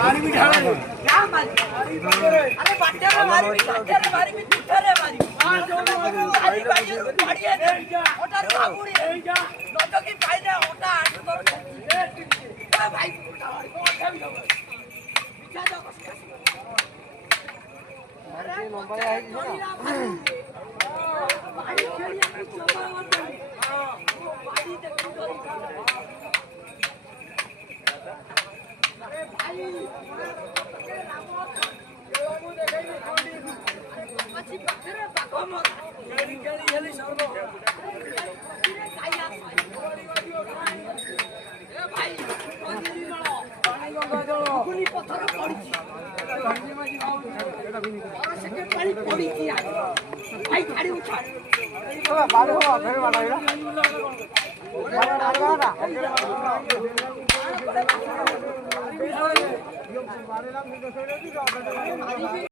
मारी भी ढाले क्या मारी अरे बाटे में मारी भी बाटे में मारी भी दूठे रे मारी मारी बाजी पड़ी है ओटा बाबूड़ी है नोटो की पाइने ओटा आठ तो ए भाई ओटा भी हो पीछा जाओ अरे नंबर है ना भाई खेलिए चोमा मत हां भाई देखो अरे भाई अच्छी पत्थर पाको मत केली केली हेली सर्व ए भाई पानी गंगा जल गुली पत्थर पड़ी भांजी माजी खाऊ एटा भी निकल और सेके पानी पड़ी की भाई गाड़ी उठा बारे हो फिर वाला एड़ा बारे ना